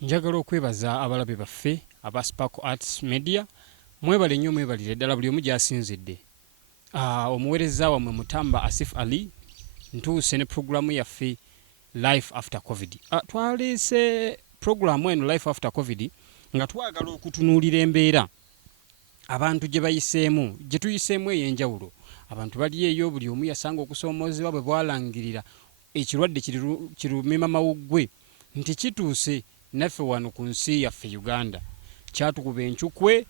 Njagala okwebaza abalabe baffe aba Spark Arts Media. Mwebale nnyo mwebalire ddala buli omu gy'asinzidde. Omuweereza wammwe Mutamba Asif Ali ntuuse ne programu yaffe Life After Covid. Twaleese programu eno Life After Covid nga twagala okutunuulira embeera abantu gye bayiseemu, gye tuyiseemu ey'enjawulo. Abantu bali eyo, buli omu yasanga okusoomoozebwa bwe bwalangirira ekirwadde kirumima mawuggwe nti kituuse naffe wano ku nsi yaffe Uganda. Kyatukuba enkyukwe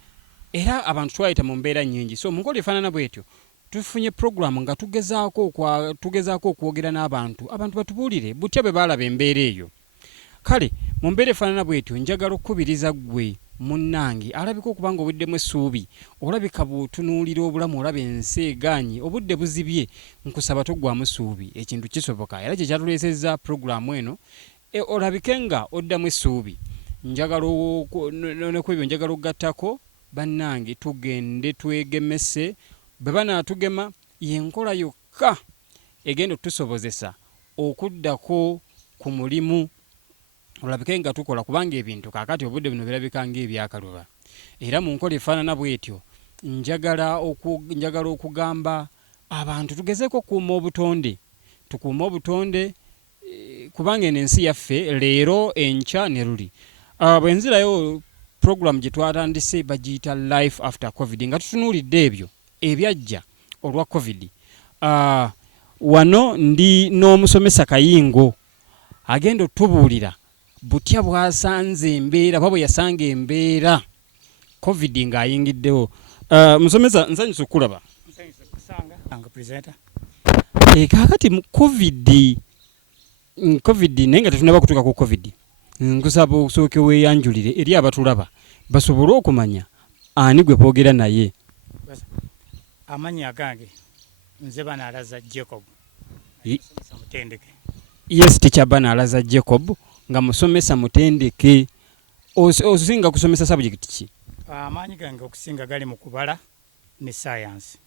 era abantu twayita mu mbeera nnyingi. So mu nkola efaanana bw'etyo tufunye programu nga tugezaako okwogera n'abantu batubuulire butya bwe baalaba embeera eyo. Kale mu mbeera efaanana bw'etyo njagala okukubiriza ggwe munnange alabika okuba nga obuddemu essuubi, olabika bw'otunuulira obulamu olaba ensi egaanye, obudde buzibye, nkusaba toggwamu ssuubi, ekintu kisoboka. Era kye kyatuleesezza programu eno olabike nga oddamu essuubi. Njagala okugattako bannange tugende twegemese, bwe banaatugema y'enkola yokka egenda okutusobozesa okuddako ku mulimu olabike nga tukola, kubanga ebintu kaakati obudde buno birabika ng'ebyakaluba. Era mu nkola efaanana bw'etyo njagala okugamba abantu tugezeeko okukuuma obutonde, tukuume obutonde kubanga eno ensi yaffe leero enkya ne luli. Bwe nzirayo programu gye twatandise bagiyita Life After Covid nga tutunuulidde ebyo ebyajja olwa Covid. Wano ndi n'omusomesa Kayingo agenda otubuulira butya bwasanze embeera, bwe yasanga embeera Covid ng'ayingiddewo. Musomesa nsanyusa okulaba. Kaakati mu Covid naye nga tetunaba kutuuka ku Covid, nkusaba osooke weeyanjulire eri abatulaba basobole okumanya ani gwe boogera naye. Amannya gange nze Banaalaza Jacob, mutendeke. Yes, teacher Banaalaza Jacob nga musomesa mutendeke. Osinga kusomesa subject ki? Amaanyi gange okusinga gali mu kubala ne science.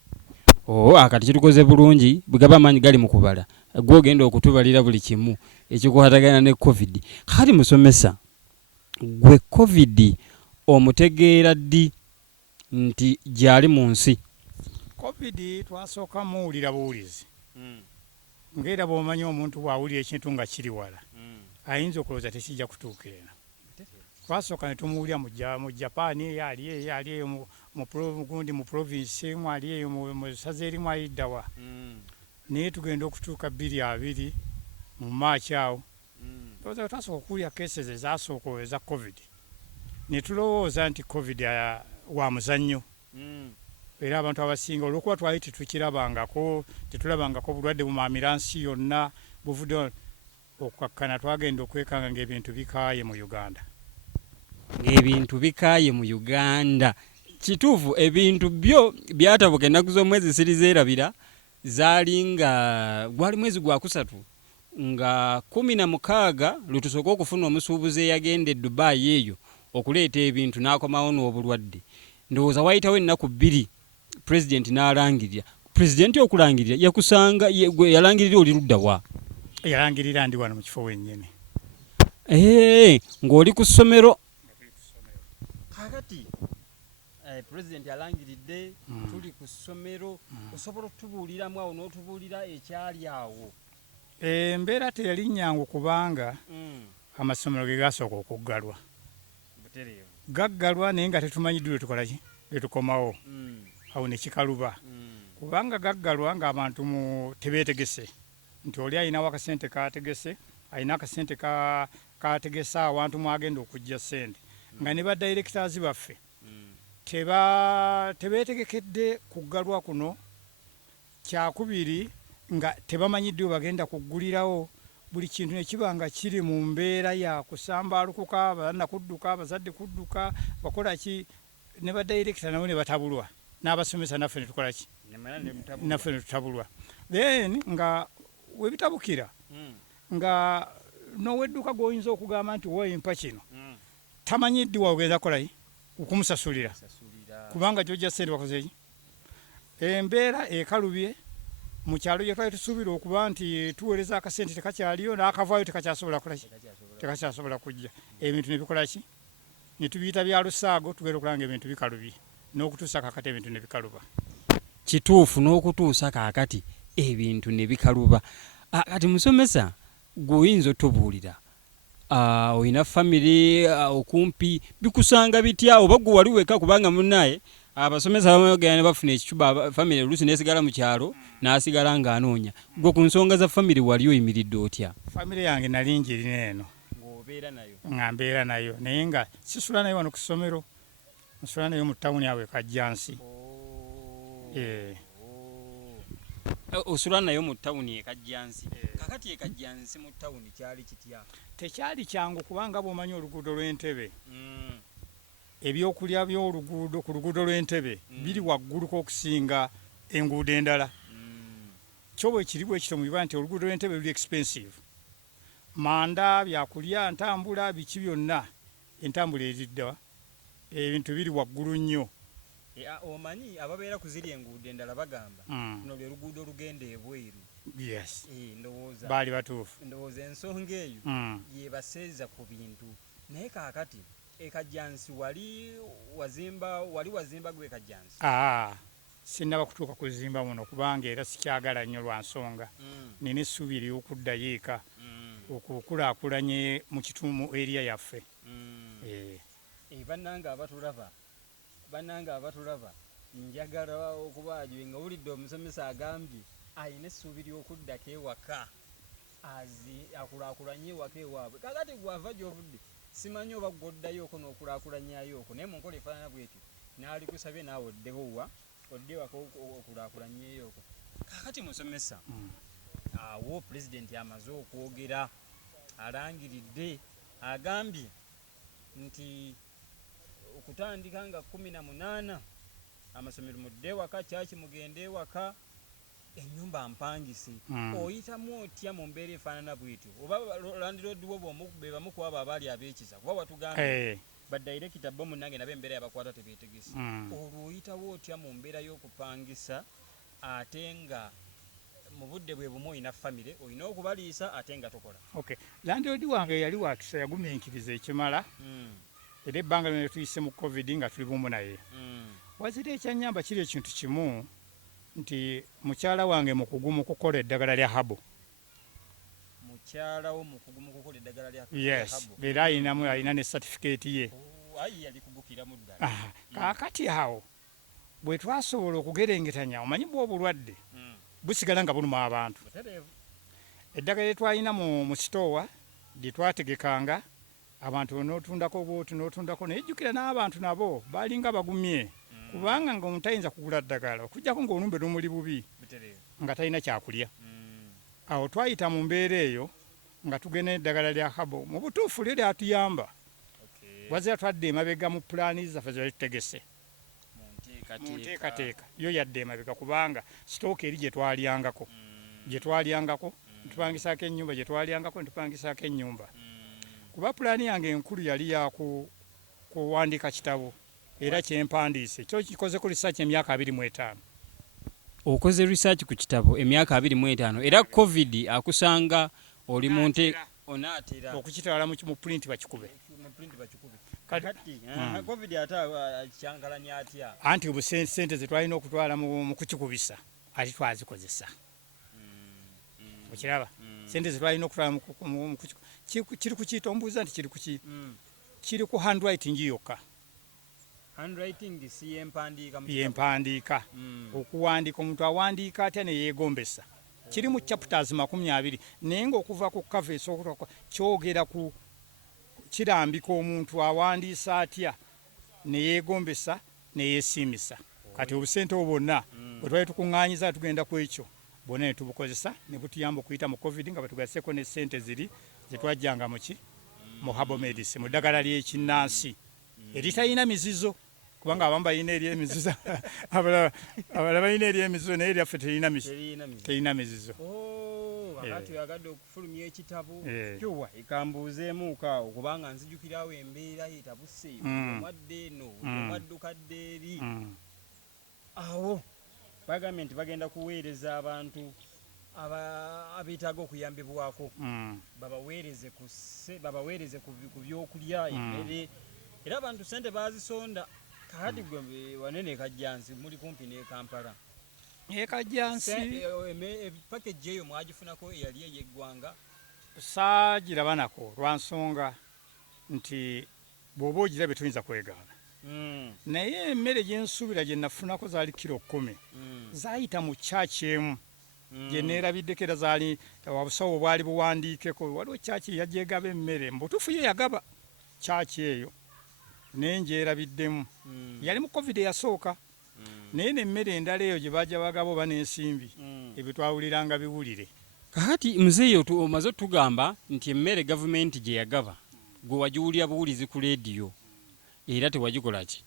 Akati kitukoze bulungi bwegaba amaanyi gali mu kubala, gwe ogenda okutubalira buli kimu ekikwatagana ne Covid. Kati musomesa, gwe Covid omutegeera ddi nti gyali mu nsi? Covid twasooka muwulira buwulizi. Ng'era bw'omanyi omuntu bw'awulira ekintu nga kiri wala ayinza okulowooza tekijja kutuukira eno. Twasooka ne tumuwulira mu Japan ali eyo mu province emu, ali eyo mu ssaza erimu ayiddawa. Naye tugenda okutuuka 2020 mu Maachi awo. Twasooka okuwulira cases ezasooka eza Covid. Ne tulowooza nti Covid wa muzannyo. Era abantu abasinga olw'okuba twali tetulabangako bulwadde bumaamira nsi yonna buvudde okukakkana, twagenda okwekanga ng'ebintu bikaaye mu Uganda. Ng'ebintu bikaaye mu Uganda. Kituufu ebintu byo byatabuka ennaku z'omwezi sirizeerabira, zaali nga gwali mwezi gwa kusatu nga 16 lutusooka okufuna omusuubuzi eyagenda e Dubai eyo okuleeta ebintu n'akomawo n'obulwadde. Ndowooza wayitawo ennaku 2 President n'alangirira. President okulangirira yakusanga yalangirira oli ludda wa? Yalangirira ndi wano mu kifo wennyini. Ng'oli ku ssomero. Kakati President yalangiridde tuli ku ssomero, osobola okutubuuliramu awo n'otubuulira ekyali awo? Embeera teyali nnyangu kubanga amasomero ge gasooka okuggalwa. Gaggalwa naye nga tetumanyiddwe tukola ki, letukomawo. Awo ne kikaluba. Kubanga gaggalwa ng'abantu tebeetegese nti oli ayinawo akasente kaategese, ayina akasente kaategese awantu mwagenda okujja ssente. Nga ne badirectors baffe tebeetegekedde kuggalwa kuno. Kyakubiri nga tebamanyiddwe bagenda kuggulirawo. Buli kintu ne kiba nga kiri mu mbeera ya kusambaalukuka, abaana kudduka, abazadde kudduka, bakola ki, ne badirector nabo ne batabulwa. N'abasomesa naffe ne tukola ki? Naffe ne tutabulwa. Then nga webitabukira nga n'owedduka gw'oyinza okugamba nti woyimpa kino tamanyiddwa ogenda kolayi okumusasulira kubanga gy'ojja ssente wakoze ki. Embeera ekalubye mu kyalo gye twali tusuubira okuba nti tuweereza akasente tekakyaliyo n'akavaayo tekakyasobola kujja ebintu ne bikola ki ne tubiyita bya lusaago tugenda okulanga ebintu bikalubye n'okutuusa kaakati ebintu ne bikaluba. Kituufu n'okutuusa kaakati ebintu ne bikaluba. Kati musomesa gwe oyinza otubuulira olina famire okumpi bikusanga bitya oba gwe wali weka kubanga munnaye abasomesa bamagana ne bafuna ekicuba famire oluusi nesigala mu kyalo n'asigala ng'anoonya. Gwe ku nsonga za famire wali oyimiridde otya? Famire yange nali njirina eno nga mbeera nayo naye nga sisula nayo wano ku ssomero, nsula nayo mu ttawuni awo ekajjansi. Osula nayo mu ttawuni ekajjansi. Kakati ekajjansi mu ttawuni kyali kitya? Tekyali kyangu kubanga bw'omanyi oluguudo lw'Entebbe ebyokulya by'oluguudo ku luguudo lw'Entebbe biri waggulu k'okusinga enguudo endala. Kyo bwe kiri bwe kityo mu Uganda nti oluguudo lw'Entebbe luli expensive. Manda, byakulya, ntambula, biki byonna entambula eridda ebintu biri waggulu nnyo. Omanyi ababeera ku ziri enguudo endala bagamba luno lwe luguudo olugenda ebweru. Yes. Ndowooza baali batuufu. Ndowooza ensonga eyo yebaseeza ku bintu. Naye kaakati ekajjansi wali wazimba gwe ekajjansi? Sinnaba kutuuka kuzimba muno kubanga era sikyagala nnyo lwa nsonga nina essuubi ery'okuddayo eka okukulaakulanye mu kitundu eriya yaffe. Bannange abatulaba njagala okubajwe nga wulidde omusomesa agambye ayina essuubi ly'okuddako ewaka akulaakulanye ewaka ewaabwe. Kakati gwava gy'ovudde simanyi oba gw'oddayooko n'okulaakulanyayoko naye mu nkola efaanana bwetyo n'alikusabye naawe oddewowa odde ewaka okulaakulanyeyooko. Kakati musomesa awo pulezidenti amaze okwogera alangiridde agambye nti okutandika nga 18 amasomero mudde ewaka kyaki mugende ewaka ennyumba mpangise. Oyitamu otya mu mbeera efaanana bwetyo oba landiroodi wo be bamu ku abo abaali abeekiza kuba watugambye baddayirekita bo munnange nabo embeera yabakwata tebeetegese. Olwo oyitawo otya mu mbeera y'okupangisa ate nga mu budde bwe bumu olina famire olina okubaliisa ate nga tokola? Landiroodi wange yali wakisa yagumiikiriza ekimala era ebbanga lino tuyise mu covid nga tuli bumu naye. Wazira ekyannyamba kiri ekintu kimu nti mukyala wange mukugu mu kukola eddagala lya habo. Mukyala wo mukugu mu kukola eddagala lya habo? Yes, era alina ne certificate ye. Yali kugukiramu ddala. Kaakati awo bwe twasobola okugerengetanya omanyi bwa obulwadde busigala nga buluma abantu. Eddagala lye twalina mu sitoowa lye twategekanga abantu n'otundako bwoti n'otundako naye jjukira n'abantu nabo baalinga bagumye kubanga nga omuntu ayinza kugula ddagala okujjako ng'olumbe lumuli bubi nga talina kyakulya. Awo twayita mu mbeera eyo nga tugenda eddagala lya habo mu butuufu lyo lyatuyamba. Wazira twadde emabega mu pulaani zaffe ze tutegese mu nteekateeka yo yadde emabega kubanga sitooka eri gye twalyangako ntupangisaako ennyumba gye twalyangako ntupangisaako ennyumba. Kuba pulaani yange enkulu yali yakuwandiika kitabo era kyempandiise kyo kikozeko research emyaka 25. Okoze research ku kitabo emyaka 25 era covid akusanga oli munte onaatera okukitwala mu print bakikube. Kakati covid ata kyangalanya atya anti obusente ze twalina okutwala mu kukikubisa ati twazikozesa. Okiraba sente ze twalina okutwala mu kiri kukiyita ombuuza nti kiri kuki kiri ku handwriting yokka. Handwriting si yempandiika okuwandiika omuntu awandiika atya ne yeegombesa. Kiri mu chapters 20 naye ng'okuva ku cover esooka kyogera ku kirambika omuntu awandiisa atya ne yeegombesa ne yeesiimisa. Kati obusente obwo bwonna bwe twali tukuŋŋaanyiza tugenda ku ekyo bwonna ne tubukozesa ne butuyamba okuyita mu covid nga batugaseko ne ssente ziri ze twajjanga mu herbal medicine mu ddagala ly'ekinnansi eritalina mizizo kubanga abamu balina ery'emizizo abalala balina ery'emizizo naye eryaffe terina mizizo. Wakati yagadde okufulumya ekitabo kyowa ikambuuzeemuuko awo kubanga nzijukirawo embeera yetabuse omwadde eno omwaddukadde eri awo bagambye nti bagenda kuweereza abantu abeetaaga okuyambibwako babaweereze ku byokulya emmere era abantu sente bazisonda kakati gwe wanene Kajjansi muli kumpi ne Kampala Kajjansi package eyo mwagifunako eyali ey'eggwanga saagiraba nako lwa nsonga nti bw'oba ogirabye tuyinza kwegaana naye emmere gye nsuubira gye nafunako zaali kilo 10 zaayita mu kyaki emu gye neerabiddeko era zaali obusawo bwali buwandiikeko waliwo kyaki yagyegaba emmere mbutuufu ye yagaba kyaki eyo naye ngyerabiddemu yali mu covid eyasooka naye nemmere endala eyo gye bajja bagaba oba n'ensimbi ebyo twawuliranga biwulire kakati muzeeyo omaze otugamba nti emmere gavumenti gye yagaba gwe wagiwulira buwulizi ku leediyo era tewagikola ki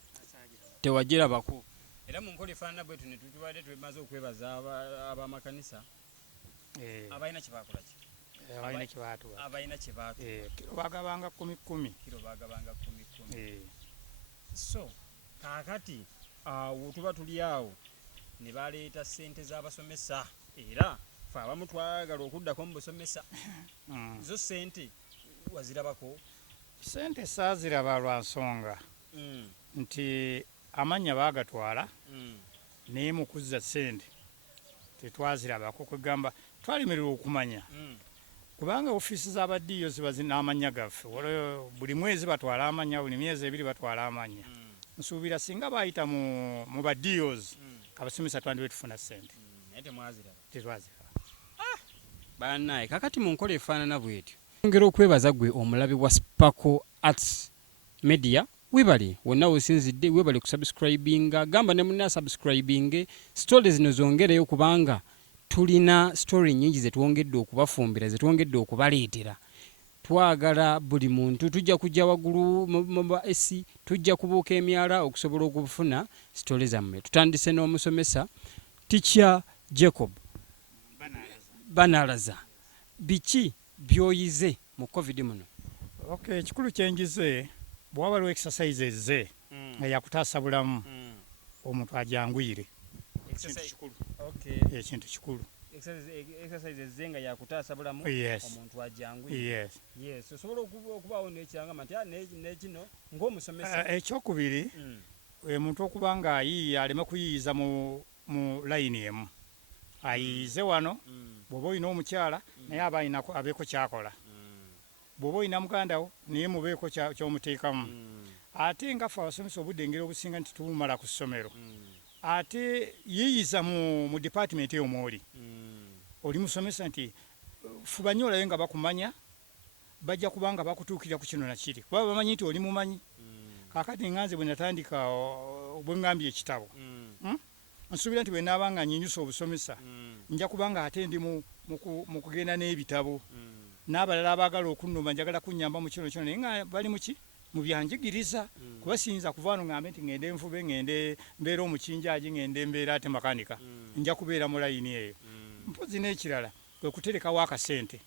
tewagirabako era mu nkola efaanana bwetu ne tutubadde tumaze okwebaza ab'amakanisa abalina kye baakola ki abalina kye baatuwa kiro baagabanga 10 so kaakati awo tuba tuli awo ne baleeta ssente z'abasomesa era fe abamu twagala okuddako mu busomesa zo ssente wazirabako ssente saaziraba lwa nsonga nti amannya baagatwala naye mu kuzza ssente tetwazirabako kwegamba twalemererwa okumanya kubanga ofiisi z'abaddiyo ziba n'amannya gaffe buli mwezi batwala amanya buli myezi 2 batwala amanya nsuubira singa baayita mu baddiyozi abasomesa twandibe tufuna ssente tetwaziraba bannaye kakati mu nkola efaanana bwetyo ongera okwebaza gwe omulabi wa Sparkle Arts Media webale wonna wesinzidde webale kusubscribinga gamba ne munna subscribinge stories zino zongereyo kubanga tulina story nyingi zetwongedde okubafumbira zetwongedde okubaleetera twagala buli muntu tujja kujja waggulu mu esi tujja kubuuka emyala okusobola okufuna stories zammwe tutandise n'omusomesa Teacher Jacob Banalaza biki byoyize mu covid muno ekikulu kyenjize bw'abaliwo exercises nga yakutaasa bulamu omuntu ajanguyire ekintu kikulu exercises zenga yakutaasa bulamu omuntu ajanguyire osobola okubaawo n'ekirangama nti nekino ng'omusomesa ekyokubiri omuntu okuba nga ayiiya aleme kuyiiyiza mu layini emu ayiize wano bw'oba olina omukyala naye aba abeeko kyakola bw'oba olina mugandawo naye mubeeko kyomuteekamu ate nga ffe abasomesa obudde engeri obusinga nti tubumala ku ssomero ate yiyiza mu department eyo mwoli oli musomesa nti fuba nnyo olabe nga bakumanya bajja kubanga bakutuukirira ku kino nakiri kuba bamanyi nti oli mumanyi kaakati nganze bwe natandika bwe ngambye ekitabo nsuubira nti bwe naaba nga nyinyusa obusomesa nja kubanga ate ndi mu kugenda n'ebitabo n'abalala abaagala okunnuma njagala kunnyamba mu kino naye nga bali muki mu byanjigiriza kuba siyinza kuvaano ngambe nti ngende nfube ngende mbeera omukinjaaji ngende mbeera ate makanika nja kubeera mu layini eyo mpozi n'ekirala kwe kuterekawo akasente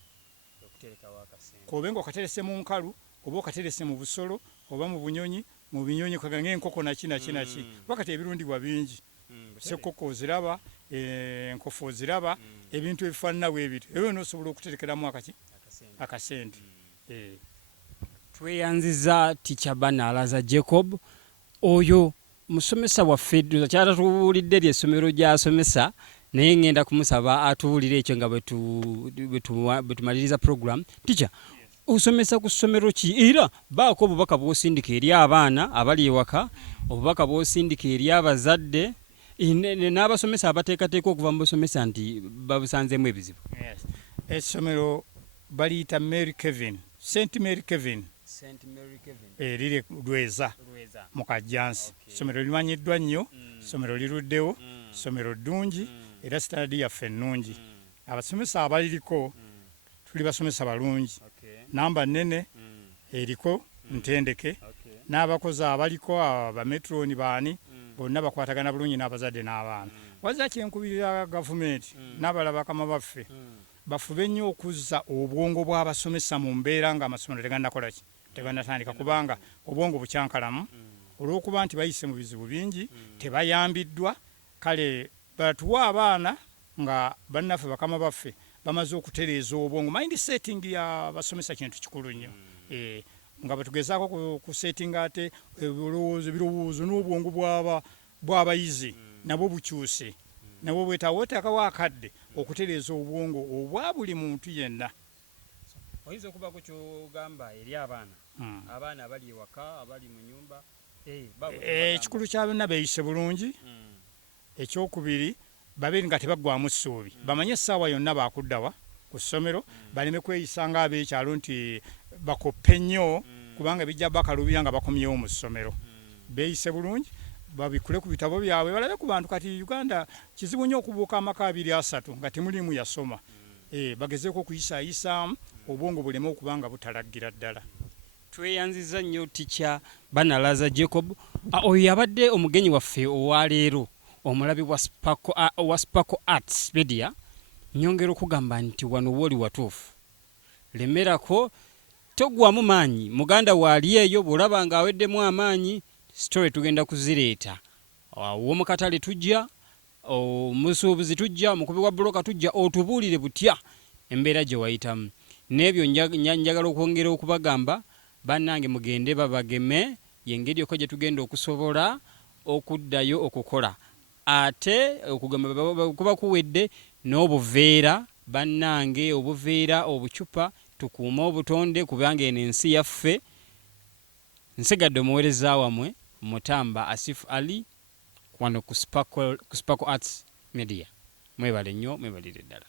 kobe nga okaterese mu nkalu oba okaterese mu busolo oba mu bunyonyi mu binyonyi kaga ng'enkoko naki wakati ebirundibwa bingi sekoko oziraba enkofu oziraba ebintu ebifaanana bwebityo ebyo noosobola okuterekeramu akasente tweyanziza Teacher Banalaza Jacob oyo musomesa waffe kyatatuwulidde lyessomero gy'asomesa naye ngenda kumusaba atuwulire ekyo nga bwe tumaliriza program Teacher osomesa ku ssomero ki era baako obubaka bw'osindika eri abaana abali ewaka obubaka bw'osindika eri abazadde n'abasomesa abateekateeka okuva mu busomesa nti babusanzeemu ebizibu essomero baliyita St Mary Kevin eriri Lweza mu Kajjansi essomero limanyiddwa nnyo essomero liruddewo essomero ddungi era sitadi yaffe nnungi abasomesa abaliriko tuli basomesa balungi namba nnene eriko ntendeke n'abakozi abaliko abametroni baani bonna bakwatagana bulungi n'abazadde n'abaana wazira kyenkubirira gavumenti n'abalala bakama baffe bafube nnyo okuzza obwongo bw'abasomesa mu mbeera ng'amasomero tegannakolaki tegannatandika kubanga obwongo bukyankalamu olw'okuba nti bayise mu bizibu bingi tebayambiddwa kale batuwa abaana nga bannaffe bakama baffe bamaze okutereeza obwongo. Mind setting ya basomesa kintu kikulu nnyo. Nga batugezaako ku setting ate ebirowoozo n'obwongo bw'abayizi nabwo bukyuse. Nabwo bwetaawo akadde okutereeza obwongo obwa buli muntu yenna. Oyinza okuba ku kyogamba eri abaana abali ewaka, abali mu nyumba. Ekikulu kya byonna beeyise bulungi. Ekyokubiri babeere nga tebaggwamu ssuubi. Bamanye essaawa yonna baakuddawa ku ssomero, baleme kweyisa ng'ab'ekyalo nti bakoppe nnyo kubanga bijja bakalubira nga bakomyewo mu ssomero. Beeyise bulungi, babikule ku bitabo byabwe, balabe ku bantu. Kati Uganda kizibu nnyo okubuuka amaka 2-3 nga temulimu yasoma. Bagezeeko okuyisaayisaamu obwongo buleme okuba nga butalaggira ddala. Tweyanziza nnyo ticca Banalaza Jacob. Oyo yabadde omugenyi waffe owaleero, omulabi wa Sparkle Arts Media. Nyongera okugamba nti wano wooli watuufu. Lemerako, togwamu maanyi. Muganda waali eyo bw'olaba ng'aweddemu amaanyi, story tugenda kuzireeta. W'omukatale tujja, omusuubuzi tujja, omukubi wa buloka tujja, otubuulire butya embeera gye wayitamu. N'ebyo njagala okwongera okubagamba, bannange mugende babageme, y'engeri yokka gye tugenda okusobola okuddayo okukola. Ate okugamba kuba kuwedde n'obuveera, bannange obuveera, obucupa, tukuuma obutonde kubanga eno ensi yaffe. Nsigadde omuweereza wamwe Mutamba Asif Ali wano ku Sparkle Arts Media. Mwebale nnyo, mwebalire ddala.